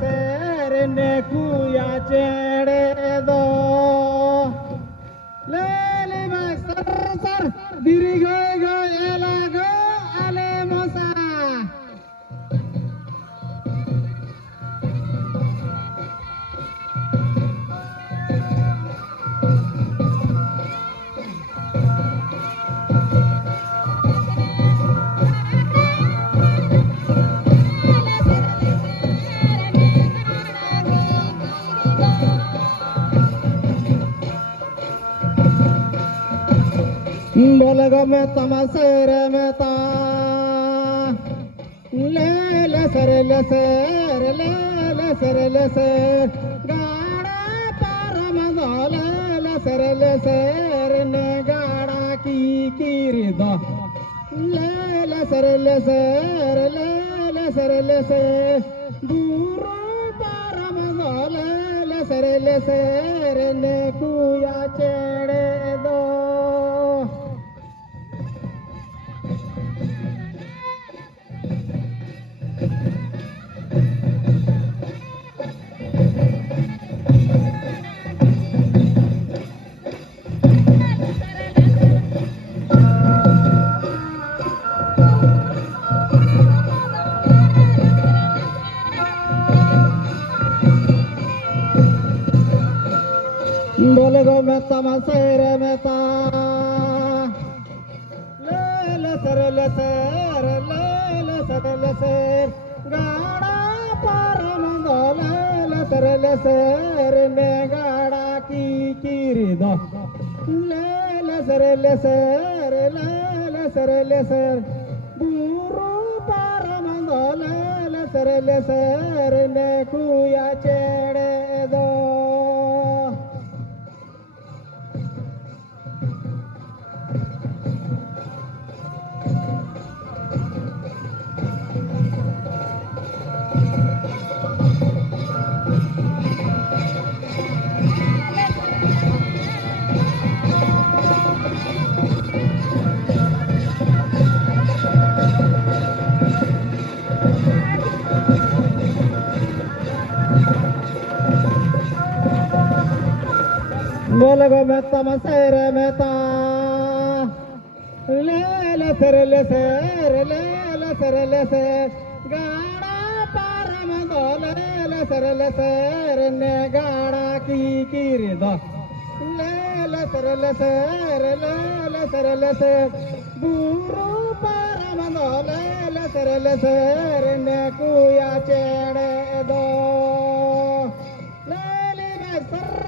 ser ne kuya chere do lele mai sar diri go elago ale mosa बोलगो में तमसेर में ता ले sir गाड़ा परम दो ले सर ने गाड़ा की दा ले सर दूर परम दो ले सर ने कुया चेड़े दो बोलगो में तमसेर में ता ले सर गाड़ा परम दो ले सर ने गाड़ा की दो ले सर गुरु परम दो ले सर ने कुया चेड़े दो बोलगो में तमसेर में ता ले सर गाड़ा परम दो ले सर ने गाड़ा की दो ले सर गुरु परम दो ले सर ने कुया चेड़े दो ले सर